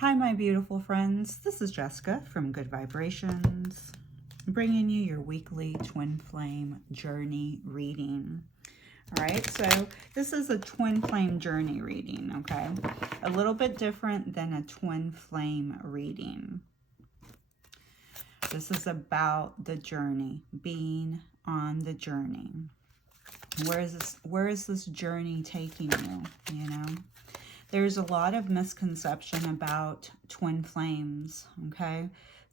Hi, my beautiful friends. This is Jessica from Good Vibrations, bringing you your weekly twin flame journey reading. All right, so this is a twin flame journey reading, okay? A little bit different than a twin flame reading. This is about the journey, being on the journey. Where is this journey taking you, you know? There's a lot of misconception about twin flames, okay?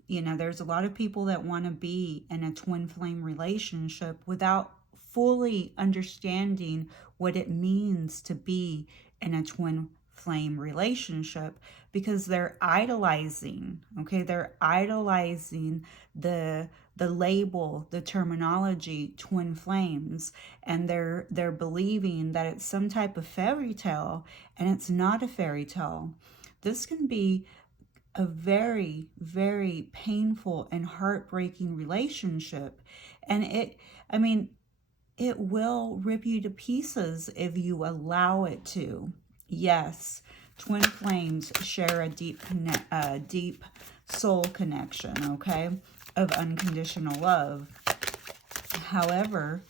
You know, there's a lot of people that want to be in a twin flame relationship without fully understanding what it means to be in a twin flame relationship, because they're idolizing, okay? They're idolizing the label, the terminology twin flames, and they're believing that it's some type of fairy tale, and it's not a fairy tale. This can be a very, very painful and heartbreaking relationship, and it will rip you to pieces if you allow it to. Yes, twin flames share a deep soul connection, okay, of unconditional love. However,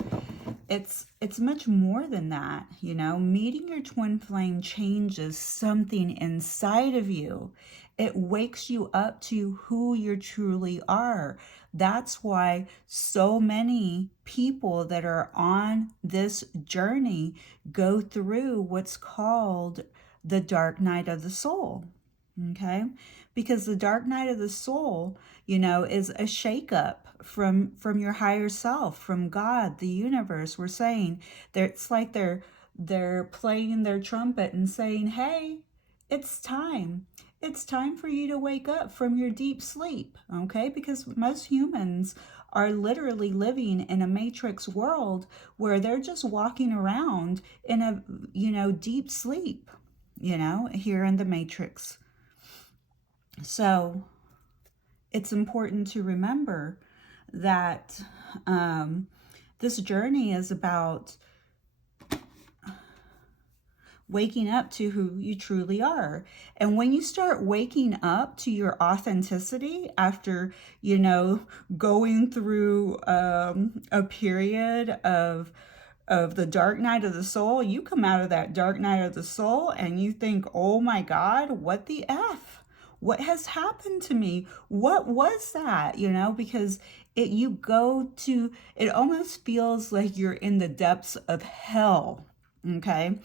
it's much more than that, you know. Meeting your twin flame changes something inside of you. It wakes you up to who you truly are. That's why so many people that are on this journey go through what's called the dark night of the soul. Okay? Because the dark night of the soul, you know, is a shakeup from your higher self, from God, the universe. We're saying it's like they're playing their trumpet and saying, "Hey, it's time. It's time for you to wake up from your deep sleep." Okay? Because most humans are literally living in a matrix world where they're just walking around in a, you know, deep sleep, you know, here in the matrix. So it's important to remember that this journey is about waking up to who you truly are. And when you start waking up to your authenticity after, you know, going through a period of the dark night of the soul, you come out of that dark night of the soul and you think, oh my God, what the F? What has happened to me? What was that? You know, because it almost feels like you're in the depths of hell, okay?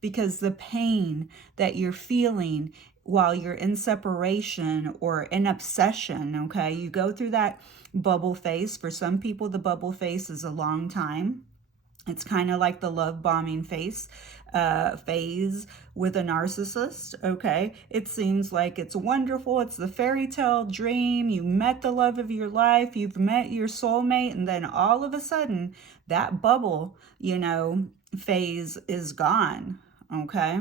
Because the pain that you're feeling while you're in separation or in obsession, okay? You go through that bubble phase. For some people, the bubble phase is a long time. It's kind of like the love bombing phase with a narcissist, okay? It seems like it's wonderful. It's the fairy tale dream. You met the love of your life. You've met your soulmate. And then all of a sudden, that bubble, you know, phase is gone, okay?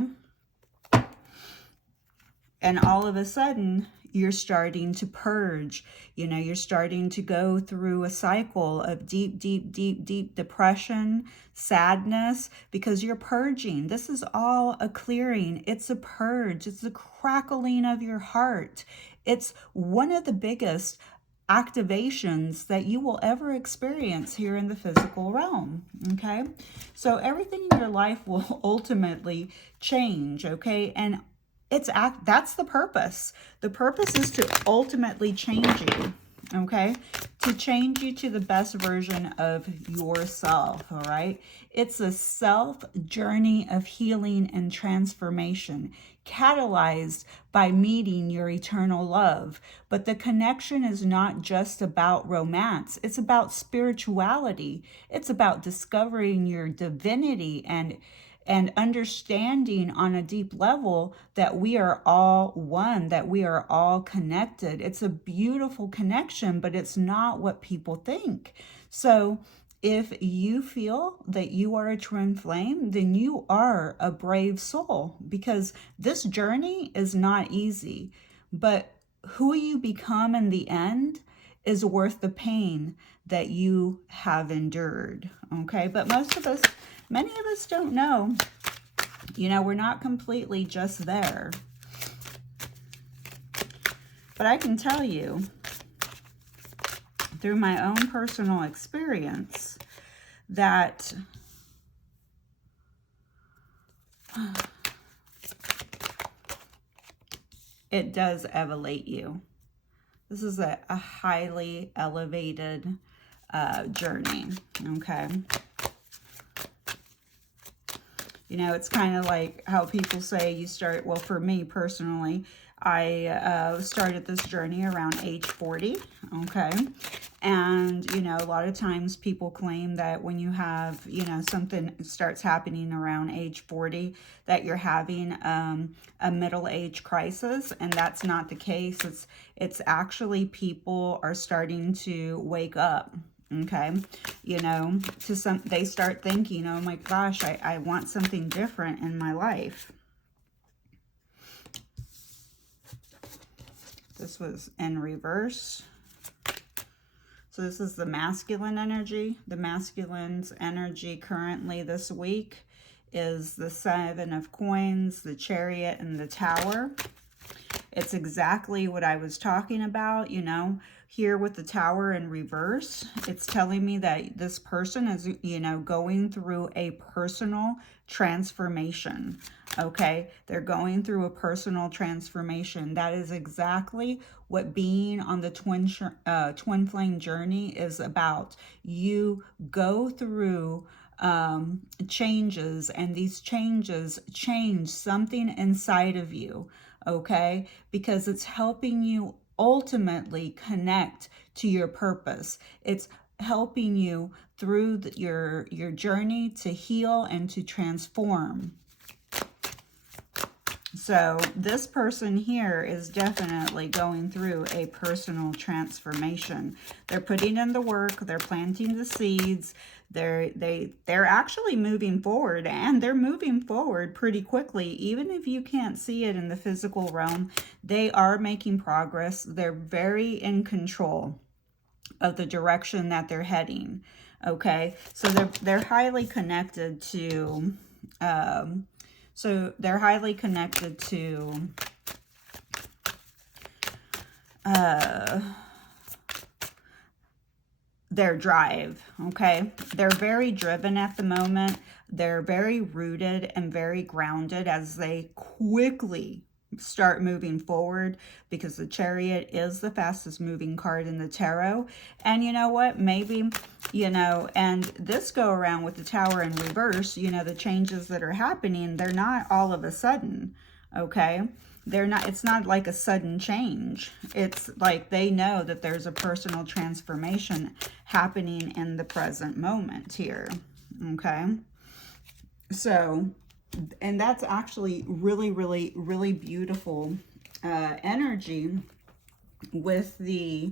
And all of a sudden, you're starting to purge. You know, you're starting to go through a cycle of deep depression, sadness, because you're purging. This is all a clearing. It's a purge. It's the crackling of your heart. It's one of the biggest activations that you will ever experience here in the physical realm, okay? So everything in your life will ultimately change, okay? And that's the purpose. The purpose is to ultimately change you, okay? To change you to the best version of yourself, all right? It's a self journey of healing and transformation, catalyzed by meeting your eternal love. But the connection is not just about romance. It's about spirituality. It's about discovering your divinity and understanding on a deep level that we are all one, that we are all connected. It's a beautiful connection, but it's not what people think. So if you feel that you are a twin flame, then you are a brave soul, because this journey is not easy. But who you become in the end is worth the pain that you have endured, okay? But many of us don't know. You know, we're not completely just there. But I can tell you, through my own personal experience, that it does elevate you. This is a highly elevated journey, okay? You know, it's kind of like how people say you start, well, for me personally, I started this journey around age 40, okay? And, you know, a lot of times people claim that when you have, you know, something starts happening around age 40, that you're having a middle age crisis, and that's not the case. It's actually people are starting to wake up. Okay, you know, they start thinking, oh my gosh, I want something different in my life. This was in reverse. So this is the masculine energy. The masculine's energy currently this week is the 7 of Coins, the Chariot, and the Tower. It's exactly what I was talking about, you know, here with the Tower in reverse. It's telling me that this person is, you know, going through a personal transformation, okay? They're going through a personal transformation. That is exactly what being on the twin flame journey is about. You go through changes, and these changes change something inside of you, okay? Because it's helping you ultimately connect to your purpose. It's helping you through your journey to heal and to transform. So this person here is definitely going through a personal transformation. They're putting in the work, they're planting the seeds, they're actually moving forward, and they're moving forward pretty quickly. Even if you can't see it in the physical realm, they are making progress. They're very in control of the direction that they're heading. Okay, so they're highly connected to they're highly connected to their drive, okay? They're very driven at the moment. They're very rooted and very grounded as they quickly start moving forward, because the Chariot is the fastest moving card in the tarot. And you know what? Maybe, you know, and this go around with the Tower in reverse, you know, the changes that are happening, they're not all of a sudden, okay? They're not, it's not like a sudden change. It's like they know that there's a personal transformation happening in the present moment here, okay? So, and that's actually really, really, really beautiful energy with the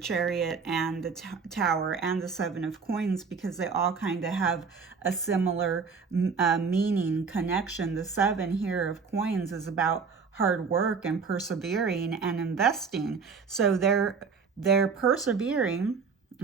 Chariot and the Tower and the 7 of Coins, because they all kind of have a similar meaning connection. The 7 here of Coins is about hard work and persevering and investing. So they're persevering,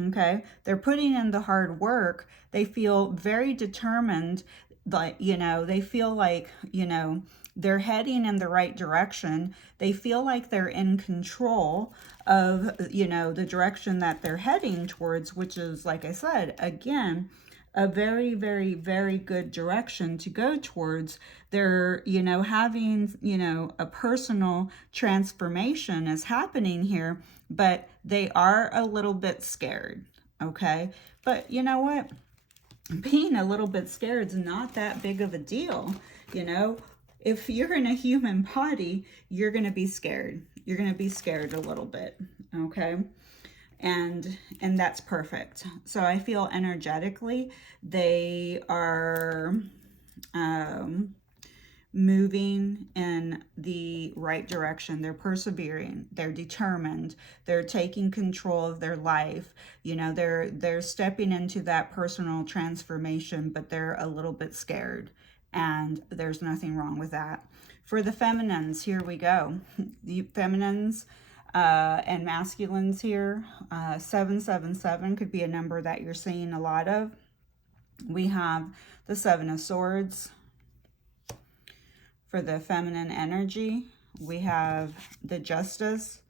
okay? They're putting in the hard work. They feel very determined, like, you know, they feel like, you know, they're heading in the right direction. They feel like they're in control of, you know, the direction that they're heading towards, which is, like I said, again, a very, very, very good direction to go towards. They're, you know, having, you know, a personal transformation is happening here, but they are a little bit scared, okay? But you know what? Being a little bit scared is not that big of a deal, you know? If you're in a human body, you're going to be scared. You're going to be scared a little bit, okay? And that's perfect. So I feel energetically they are moving in the right direction. They're persevering. They're determined. They're taking control of their life. You know, they're stepping into that personal transformation, but they're a little bit scared. And there's nothing wrong with that. For the feminines, here we go. The feminines and masculines here, 777 could be a number that you're seeing a lot of. We have the 7 of Swords for the feminine energy. we have the Justice,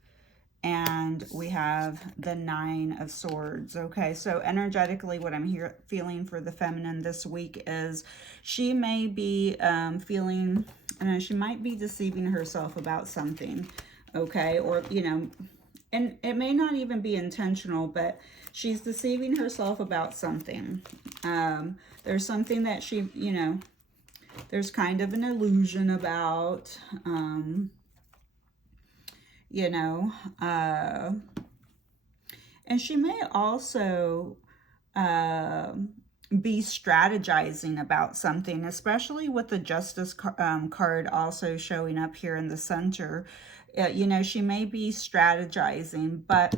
and we have the Nine of Swords. Okay, so energetically, what I'm feeling for the feminine this week is she may be feeling, she might be deceiving herself about something. Okay, or, and it may not even be intentional, but she's deceiving herself about something. There's something that she, there's kind of an illusion about, and she may also be strategizing about something, especially with the Justice card also showing up here in the center. She may be strategizing, but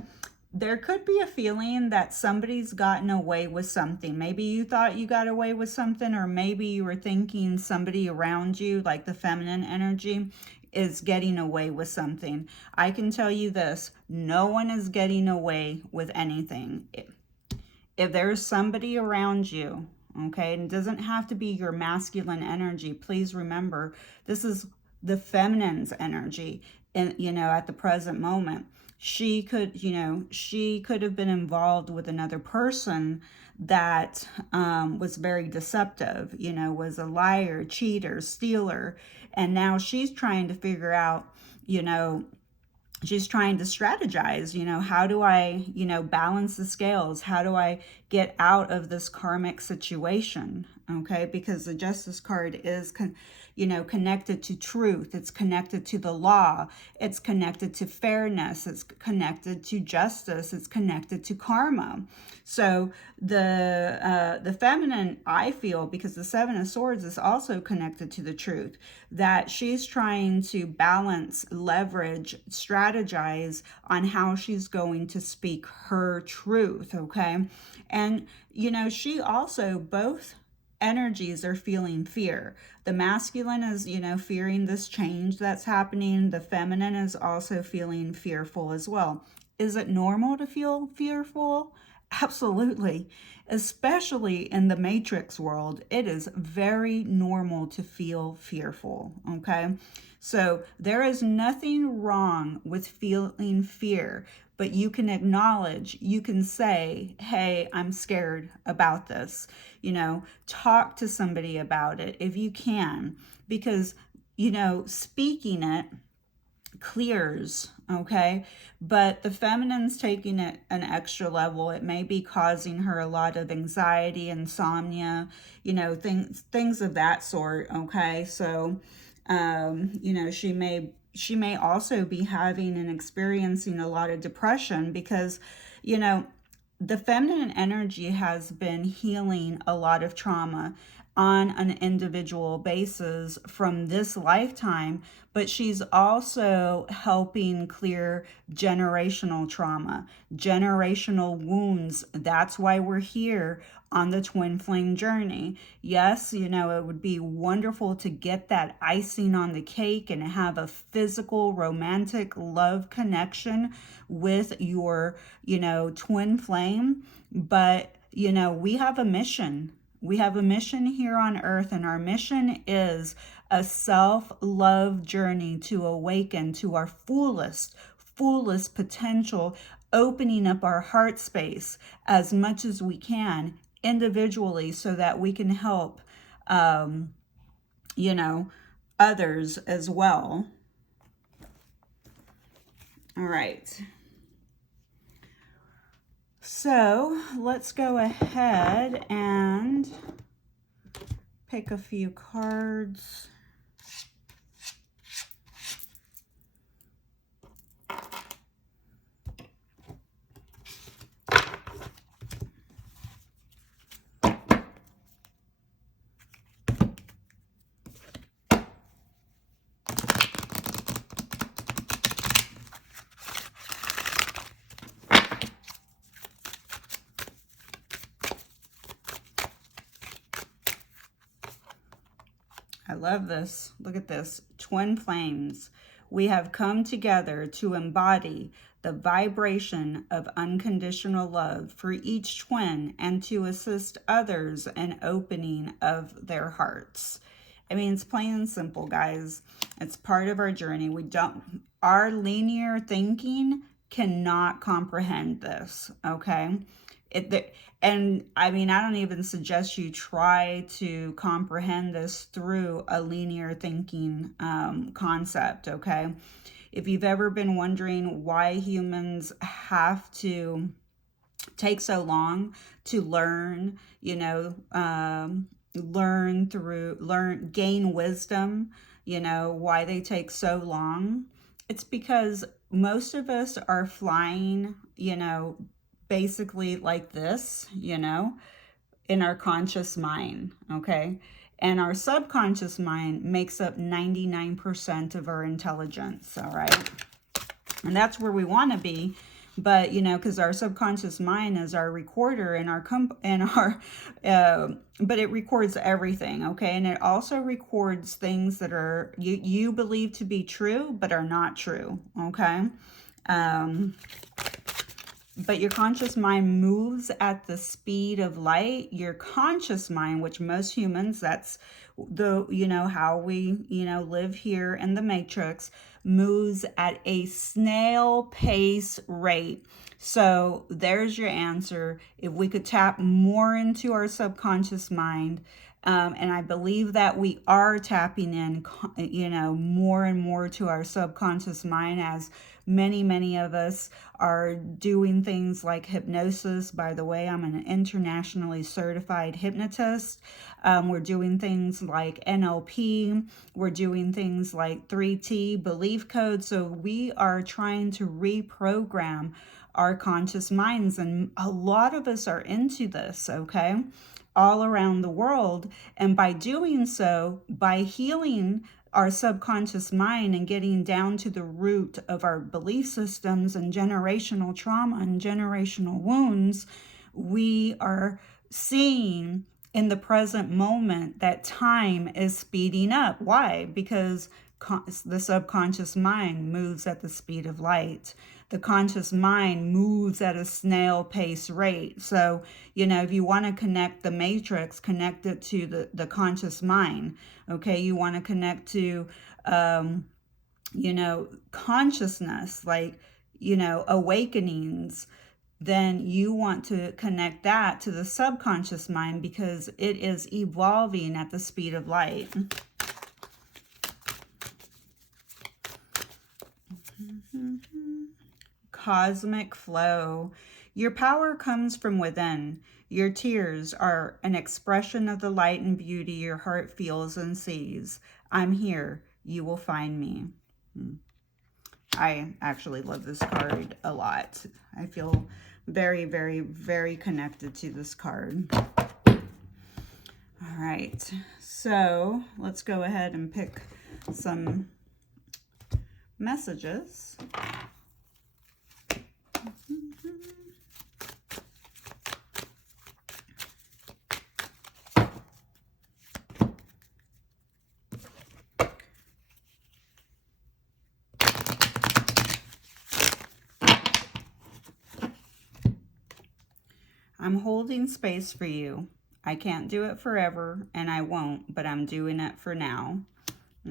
there could be a feeling that somebody's gotten away with something. Maybe you thought you got away with something, or maybe you were thinking somebody around you, like the feminine energy, is getting away with something. I can tell you this, no one is getting away with anything. If there's somebody around you, okay, and it doesn't have to be your masculine energy, please remember, this is the feminine's energy, and at the present moment. She could have been involved with another person that was very deceptive, was a liar, cheater, stealer, and now she's trying to figure out, she's trying to strategize, how do I, balance the scales? How do I get out of this karmic situation? Okay, because the Justice card is, connected to truth. It's connected to the law. It's connected to fairness. It's connected to justice. It's connected to karma. So the feminine, I feel, because the Seven of Swords is also connected to the truth, that she's trying to balance, leverage, strategize on how she's going to speak her truth, okay? And, she also, both energies are feeling fear. The masculine is, fearing this change that's happening. The feminine is also feeling fearful as well. Is it normal to feel fearful? Absolutely. Especially in the matrix world, it is very normal to feel fearful, okay? So there is nothing wrong with feeling fear, but you can acknowledge, you can say, hey, I'm scared about this. Talk to somebody about it if you can, because, speaking it clears, okay? But the feminine's taking it an extra level. It may be causing her a lot of anxiety, insomnia, things of that sort, okay? So, she may also be having and experiencing a lot of depression because, the feminine energy has been healing a lot of trauma on an individual basis from this lifetime, but she's also helping clear generational trauma, generational wounds. That's why we're here on the twin flame journey. Yes, it would be wonderful to get that icing on the cake and have a physical, romantic love connection with your, twin flame. But, we have a mission. We have a mission here on earth, and our mission is a self-love journey to awaken to our fullest potential, opening up our heart space as much as we can individually so that we can help, others as well. All right. So let's go ahead and pick a few cards. I love this. Look at this. Twin flames. We have come together to embody the vibration of unconditional love for each twin and to assist others in opening of their hearts. I mean, it's plain and simple, guys. It's part of our journey. Our linear thinking cannot comprehend this, okay? And I mean, I don't even suggest you try to comprehend this through a linear thinking concept, okay? If you've ever been wondering why humans have to take so long to learn, gain wisdom, why they take so long. It's because most of us are flying, basically like this, in our conscious mind, okay? And our subconscious mind makes up 99% of our intelligence, all right? And that's where we want to be. But, because our subconscious mind is our recorder and but it records everything, okay? And it also records things that are, you believe to be true, but are not true, okay? But your conscious mind moves at the speed of light. Your conscious mind, which most humans, that's how we, live here in the matrix, moves at a snail pace rate. So there's your answer. If we could tap more into our subconscious mind, and I believe that we are tapping in, more and more to our subconscious mind, as many of us are doing things like hypnosis. By the way, I'm an internationally certified hypnotist. We're doing things like NLP. We're doing things like 3T, belief code. So we are trying to reprogram our conscious minds. And a lot of us are into this, okay? All around the world. And by doing so, by healing our subconscious mind and getting down to the root of our belief systems and generational trauma and generational wounds, we are seeing in the present moment that time is speeding up. Why? Because the subconscious mind moves at the speed of light. The conscious mind moves at a snail pace rate. So, if you want to connect the matrix, connect it to the conscious mind. Okay, you want to connect to, consciousness, like, awakenings, then you want to connect that to the subconscious mind because it is evolving at the speed of light. Cosmic flow. Your power comes from within. Your tears are an expression of the light and beauty your heart feels and sees. I'm here. You will find me. I actually love this card a lot. I feel very, very, very connected to this card. All right. So let's go ahead and pick some messages. I'm holding space for you. I can't do it forever, and I won't, but I'm doing it for now.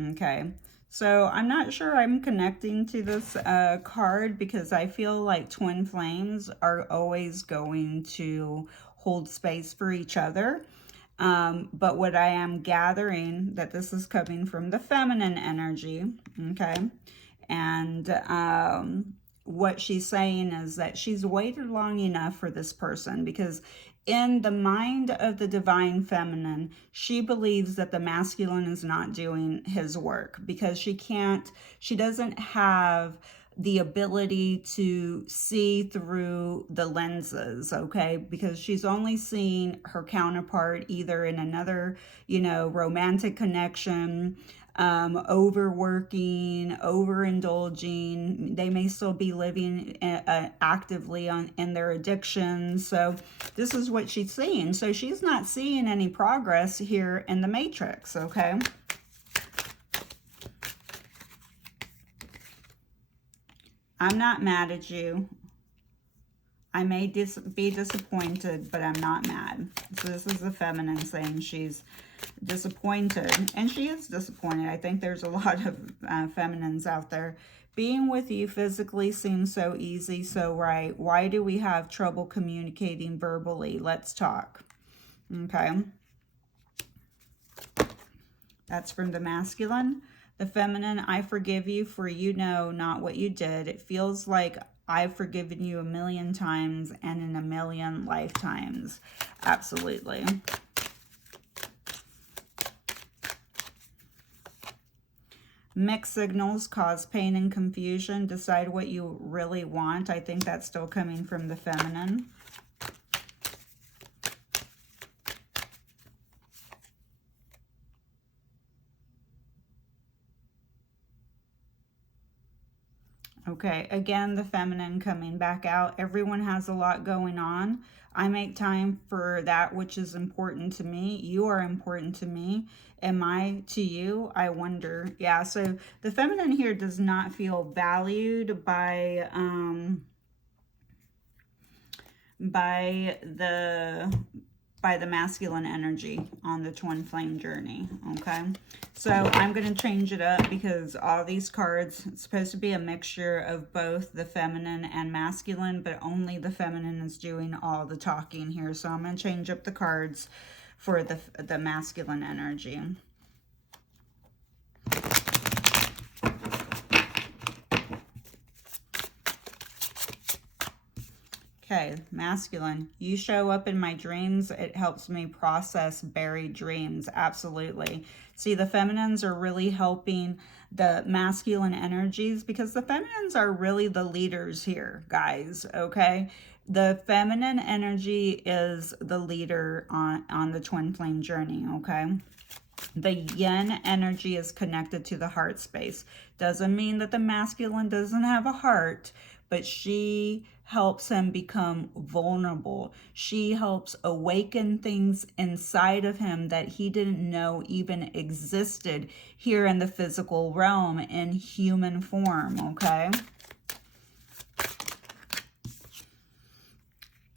Okay, so I'm not sure I'm connecting to this card because I feel like twin flames are always going to hold space for each other. But what I am gathering, that this is coming from the feminine energy, okay? And what she's saying is that she's waited long enough for this person because in the mind of the divine feminine, she believes that the masculine is not doing his work because she doesn't have the ability to see through the lenses, okay? Because she's only seeing her counterpart either in another, romantic connection, overworking, overindulging. They may still be living actively in their addictions. So this is what she's seeing. So she's not seeing any progress here in the matrix, okay? I'm not mad at you. I may be disappointed, but I'm not mad. So this is the feminine saying she's disappointed, and she is disappointed. I think there's a lot of feminines out there. Being with you physically seems so easy, so right. Why do we have trouble communicating verbally? Let's talk. Okay. That's from the masculine. The feminine, I forgive you, for you know not what you did. It feels like I've forgiven you 1,000,000 times and in 1,000,000 lifetimes. Absolutely. Mixed signals cause pain and confusion. Decide what you really want. I think that's still coming from the feminine. Okay, again, the feminine coming back out. Everyone has a lot going on. I make time for that which is important to me. You are important to me. Am I to you? I wonder. Yeah, so the feminine here does not feel valued by the masculine energy on the twin flame journey. Okay, so I'm going to change it up because all these cards, it's supposed to be a mixture of both the feminine and masculine, but only the feminine is doing all the talking here. So I'm going to change up the cards for the masculine energy. Okay, masculine. You show up in my dreams. It helps me process buried dreams. Absolutely. See, the feminines are really helping the masculine energies because the feminines are really the leaders here, guys. Okay. The feminine energy is the leader on the twin flame journey. Okay. The yin energy is connected to the heart space. Doesn't mean that the masculine doesn't have a heart, but she helps him become vulnerable. She helps awaken things inside of him that he didn't know even existed here in the physical realm in human form, okay?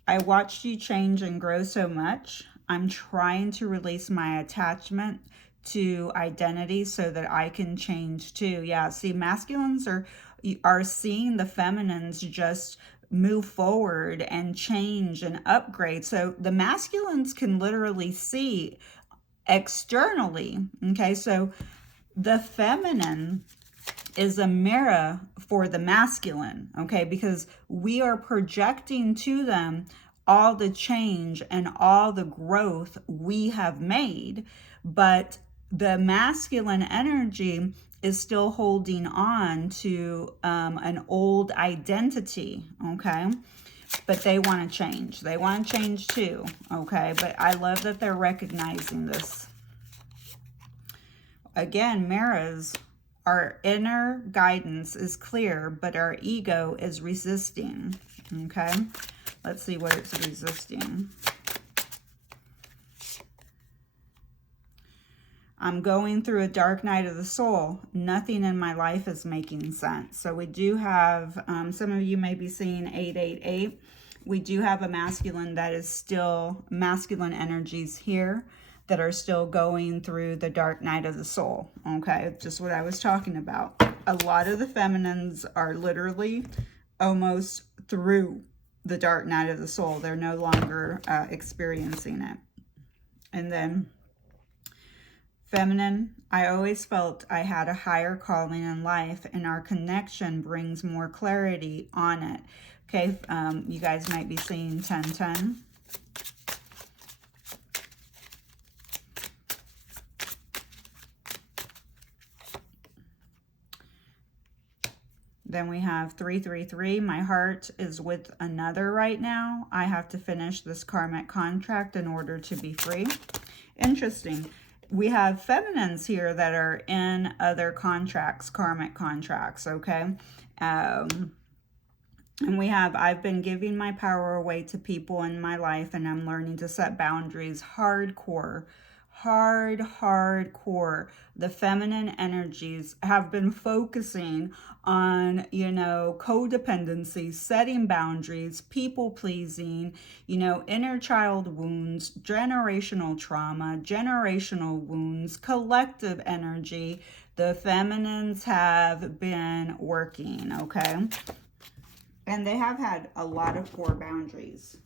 I watched you change and grow so much. I'm trying to release my attachment to identity so that I can change too. Yeah, see, masculines are seeing the feminines just move forward and change and upgrade. So the masculines can literally see externally. Okay, so the feminine is a mirror for the masculine, okay, because we are projecting to them all the change and all the growth we have made, but the masculine energy is still holding on to an old identity, okay? But they want to change. They want to change too, okay? But I love that they're recognizing this. Again, mirrors, our inner guidance is clear, but our ego is resisting, okay? Let's see what it's resisting. I'm going through a dark night of the soul. Nothing in my life is making sense. So we do have, some of you may be seeing 888. We do have a masculine that is still, masculine energies here that are still going through the dark night of the soul. Okay, just what I was talking about. A lot of the feminines are literally almost through the dark night of the soul. They're no longer experiencing it. And then feminine, I always felt I had a higher calling in life, and our connection brings more clarity on it. Okay, you guys might be seeing 1010. Then we have 333. My heart is with another right now. I have to finish this karmic contract in order to be free. Interesting. We have feminines here that are in other contracts, karmic contracts, okay? And we have, I've been giving my power away to people in my life, and I'm learning to set boundaries. Hardcore, hardcore. The feminine energies have been focusing on, you know, codependency, setting boundaries, people pleasing, you know, inner child wounds, generational trauma, generational wounds, collective energy. The feminines have been working, okay? And they have had a lot of core boundaries.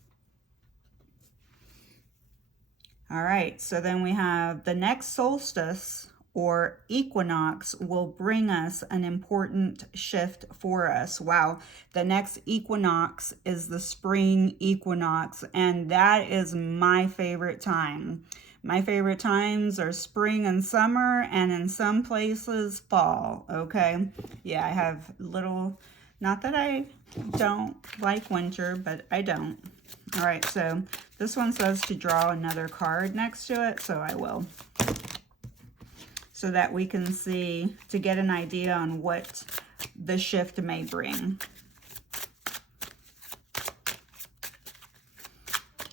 All right, so then we have the next solstice or equinox will bring us an important shift for us. Wow, the next equinox is the spring equinox, and that is my favorite time. My favorite times are spring and summer, and in some places, fall, okay? Yeah, I have little, not that I don't like winter, but I don't. All right, so this one says to draw another card next to it, so I will. So that we can see, to get an idea on what the shift may bring.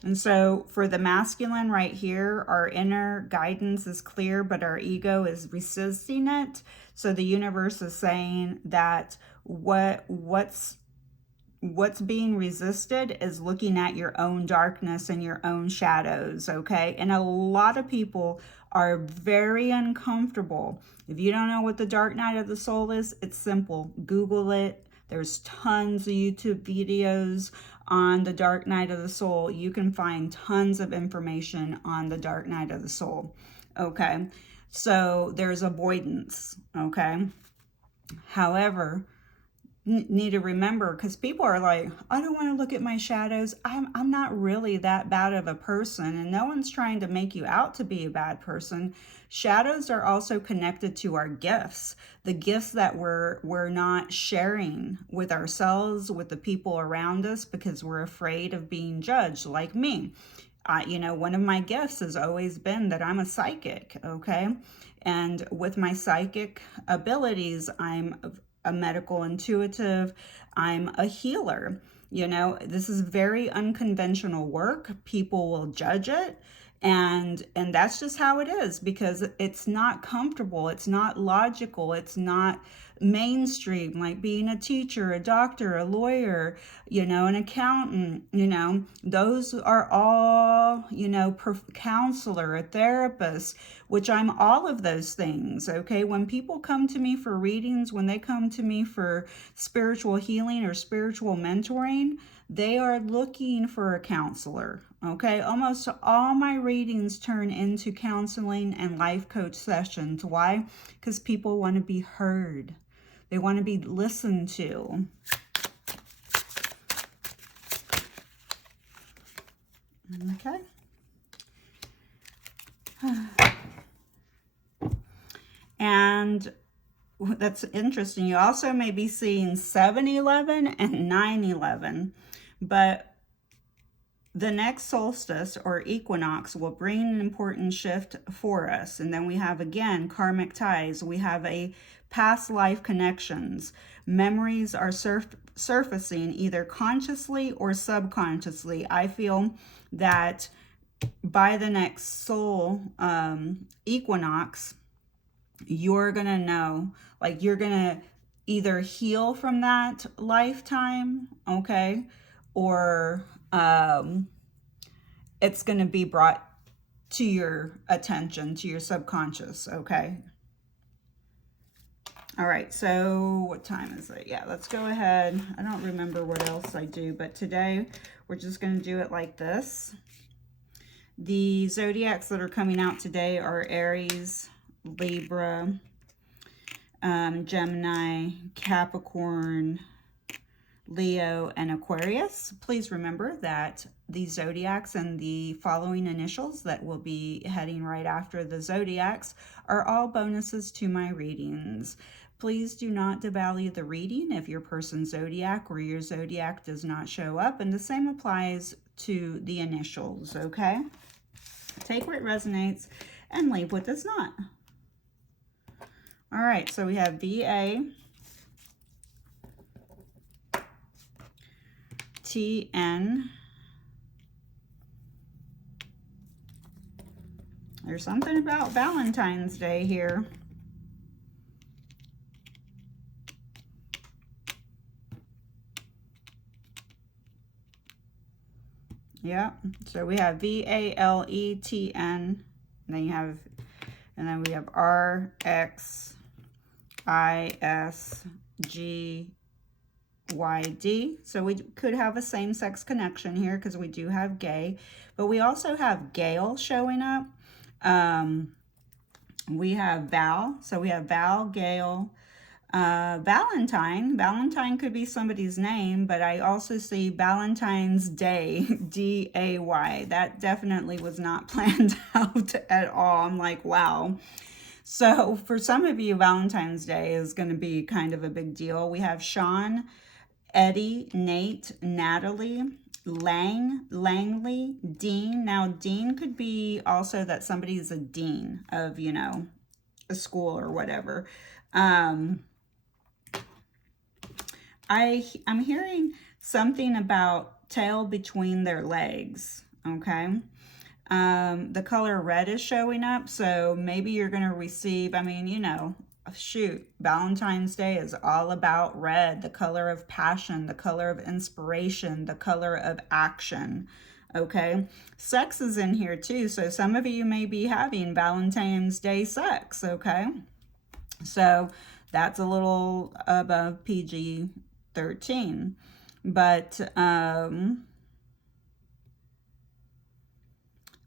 And so for the masculine right here, our inner guidance is clear, but our ego is resisting it. So the universe is saying that what's being resisted is looking at your own darkness and your own shadows, okay? And a lot of people are very uncomfortable. If you don't know what the dark night of the soul is, it's simple. Google it. There's tons of YouTube videos on the dark night of the soul. You can find tons of information on the dark night of the soul, okay? So there's avoidance, okay? However, need to remember, because people are like, I don't want to look at my shadows. I'm not really that bad of a person, and no one's trying to make you out to be a bad person. Shadows are also connected to our gifts, the gifts that we're not sharing with ourselves, with the people around us, because we're afraid of being judged, like me. You know, one of my gifts has always been that I'm a psychic, okay? And with my psychic abilities, I'm a medical intuitive, I'm a healer. You know, this is very unconventional work. People will judge it, and that's just how it is, because it's not comfortable, it's not logical, it's not mainstream, like being a teacher, a doctor, a lawyer, you know, an accountant. You know, those are all, you know, counselor, a therapist, which I'm all of those things, okay? When people come to me for readings, when they come to me for spiritual healing or spiritual mentoring, they are looking for a counselor, okay? Almost all my readings turn into counseling and life coach sessions. Why? Because people want to be heard. They want to be listened to. Okay. And that's interesting. You also may be seeing 7-11 and 9-11, but the next solstice or equinox will bring an important shift for us. And then we have, again, karmic ties. We have a past life connections. Memories are surfacing either consciously or subconsciously. I feel that by the next soul equinox, you're going to know, like, you're going to either heal from that lifetime, okay, or it's going to be brought to your attention, to your subconscious, okay? All right, so what time is it? Yeah, let's go ahead. I don't remember what else I do, but today we're just going to do it like this. The zodiacs that are coming out today are Aries, Libra, Gemini, Capricorn, Leo, and Aquarius. Please remember that the zodiacs and the following initials that will be heading right after the zodiacs are all bonuses to my readings. Please do not devalue the reading if your person's zodiac or your zodiac does not show up, and the same applies to the initials, okay? Take what resonates and leave what does not. All right, so we have VA, TN, There's something about Valentine's Day here. Yeah, so we have VALETN, and then we have RXISGYD. So we could have a same-sex connection here because we do have gay, but we also have Gale showing up. We have Val, so we have Val, Gale, Valentine. Valentine could be somebody's name, but I also see Valentine's Day, D-A-Y. That definitely was not planned out at all. I'm like, wow. So for some of you, Valentine's Day is going to be kind of a big deal. We have Sean, Eddie, Nate, Natalie, Langley, Dean. Now, Dean could be also that somebody is a dean of, you know, a school or whatever. I'm hearing something about tail between their legs, okay? The color red is showing up, so maybe you're going to receive, I mean, you know, shoot, Valentine's Day is all about red, the color of passion, the color of inspiration, the color of action, okay? Sex is in here too, so some of you may be having Valentine's Day sex, okay? So that's a little above PG-13, but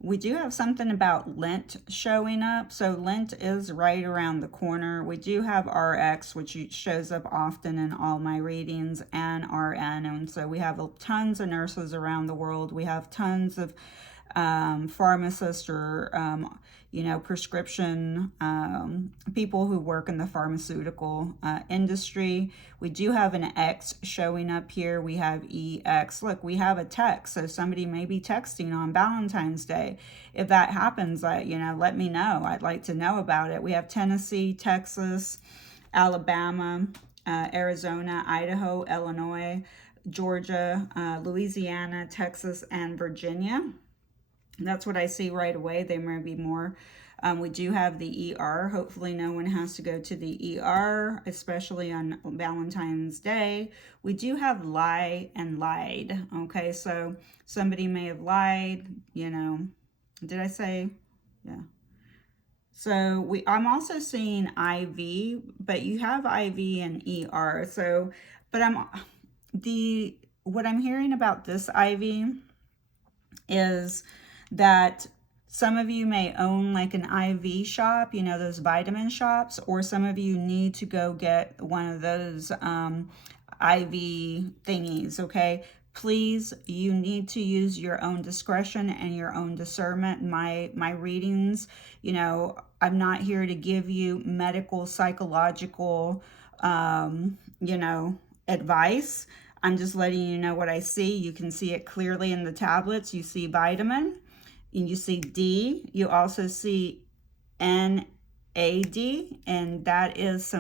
we do have something about Lent showing up. So Lent is right around the corner. We do have RX, which shows up often in all my readings, and RN. And so we have tons of nurses around the world. We have tons of pharmacists or, you know, prescription people who work in the pharmaceutical industry. We do have an X showing up here. We have EX. Look, we have a text. So somebody may be texting on Valentine's Day. If that happens, you know, let me know. I'd like to know about it. We have Tennessee, Texas, Alabama, Arizona, Idaho, Illinois, Georgia, Louisiana, Texas, and Virginia. That's what I see right away. There may be more. We do have the ER. Hopefully no one has to go to the ER, especially on Valentine's Day. We do have lie and lied. Okay, so somebody may have lied, you know. Did I say? Yeah. So I'm also seeing IV, but you have IV and ER. So, but what I'm hearing about this IV is that some of you may own like an IV shop, you know, those vitamin shops, or some of you need to go get one of those IV thingies, okay? Please, you need to use your own discretion and your own discernment. My readings, you know, I'm not here to give you medical, psychological, you know, advice. I'm just letting you know what I see. You can see it clearly in the tablets. You see vitamin, and you see D. You also see NAD, and that is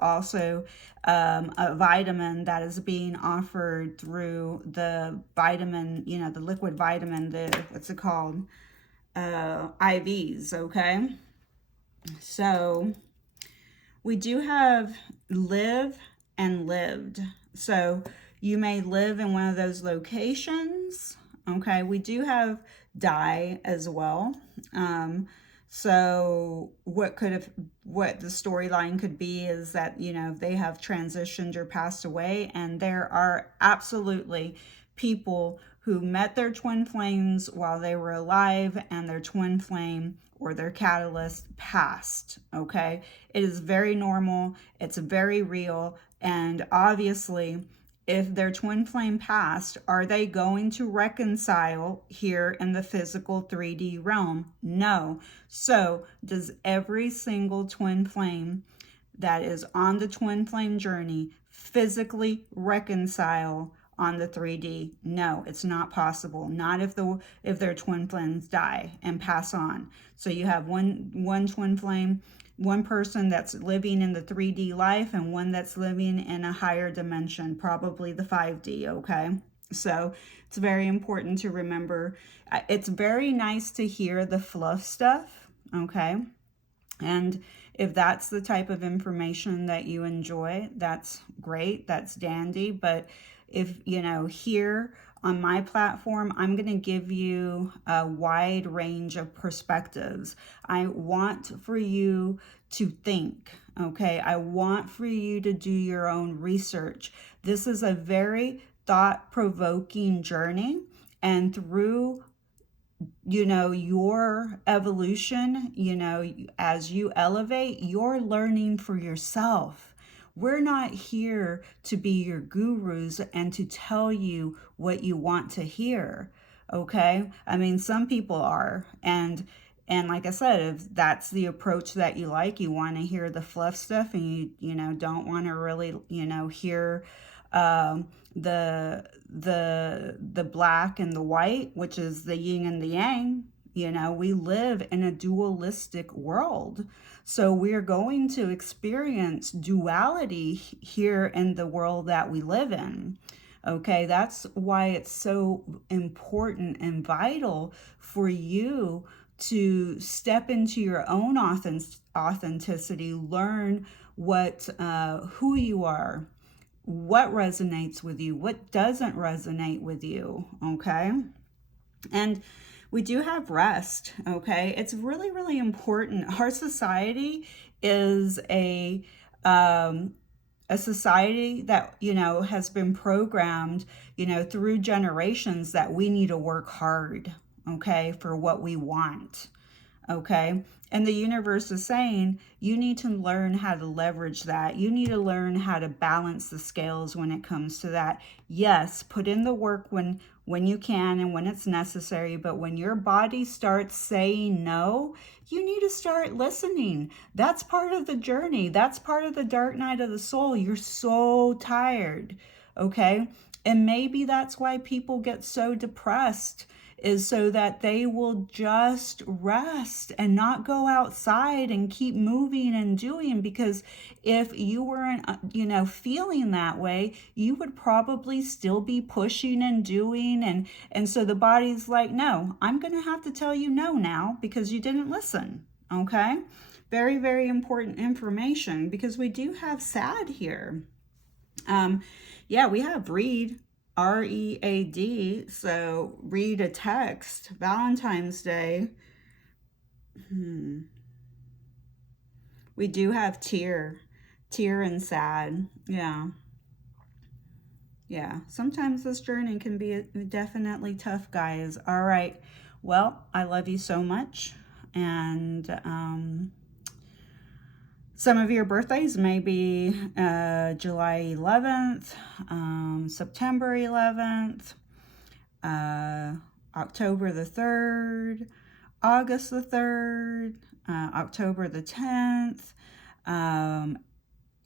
also a vitamin that is being offered through the vitamin, you know, the liquid vitamin, what's it called? IVs, okay? So we do have live and lived. So you may live in one of those locations, okay? We do have die as well. So what the storyline could be is that, you know, they have transitioned or passed away, and there are absolutely people who met their twin flames while they were alive, and their twin flame or their catalyst passed, okay? It is very normal. It's very real. And obviously, if their twin flame passed, are they going to reconcile here in the physical 3D realm? No. So does every single twin flame that is on the twin flame journey physically reconcile on the 3D? No, it's not possible. Not if their twin flames die and pass on. So you have one twin flame, one person that's living in the 3D life, and one that's living in a higher dimension, probably the 5D, okay? So it's very important to remember. It's very nice to hear the fluff stuff, okay? And if that's the type of information that you enjoy, that's great, that's dandy. But if, here on my platform, I'm going to give you a wide range of perspectives. I want for you to think, okay? I want for you to do your own research. This is a very thought-provoking journey, and through your evolution, as you elevate, you're learning for yourself. We're not here to be your gurus and to tell you what you want to hear. Okay? I mean, some people are. And like I said, if that's the approach that you like, you want to hear the fluff stuff, and you don't want to really, hear um, the black and the white, which is the yin and the yang. We live in a dualistic world. So we're going to experience duality here in the world that we live in. Okay, that's why it's so important and vital for you to step into your own authenticity, learn who you are, what resonates with you, what doesn't resonate with you, okay? And we do have rest, okay? It's really, really important. Our society is a society that, has been programmed, through generations that we need to work hard, okay, for what we want. Okay. And the universe is saying you need to learn how to leverage that. You need to learn how to balance the scales when it comes to that. Yes, put in the work when you can and when it's necessary, but when your body starts saying no, you need to start listening. That's part of the journey. That's part of the dark night of the soul. You're so tired, okay? And maybe that's why people get so depressed, is so that they will just rest and not go outside and keep moving and doing. Because if you weren't, feeling that way, you would probably still be pushing and doing. And so the body's like, no, I'm going to have to tell you no now because you didn't listen. Okay. Very, very important information, because we do have sad here. We have read. READ, so read a text. Valentine's Day. We do have tear and sad. Yeah. Sometimes this journey can be definitely tough, guys. All right. Well, I love you so much. And some of your birthdays may be July 11th, September 11th, October the 3rd, August the 3rd, October the 10th,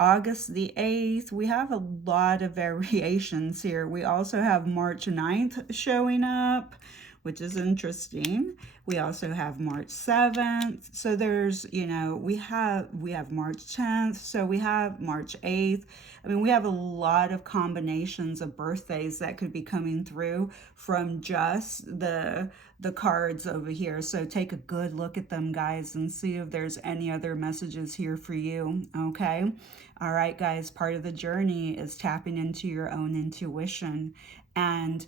August the 8th. We have a lot of variations here. We also have March 9th showing up, which is interesting. We also have March 7th. So there's, we have March 10th. So we have March 8th. I mean, we have a lot of combinations of birthdays that could be coming through from just the cards over here. So take a good look at them, guys, and see if there's any other messages here for you. Okay. All right, guys, part of the journey is tapping into your own intuition and,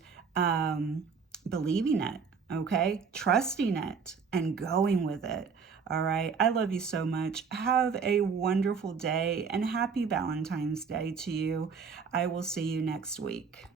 believing it, okay? Trusting it and going with it. All right. I love you so much. Have a wonderful day and happy Valentine's Day to you. I will see you next week.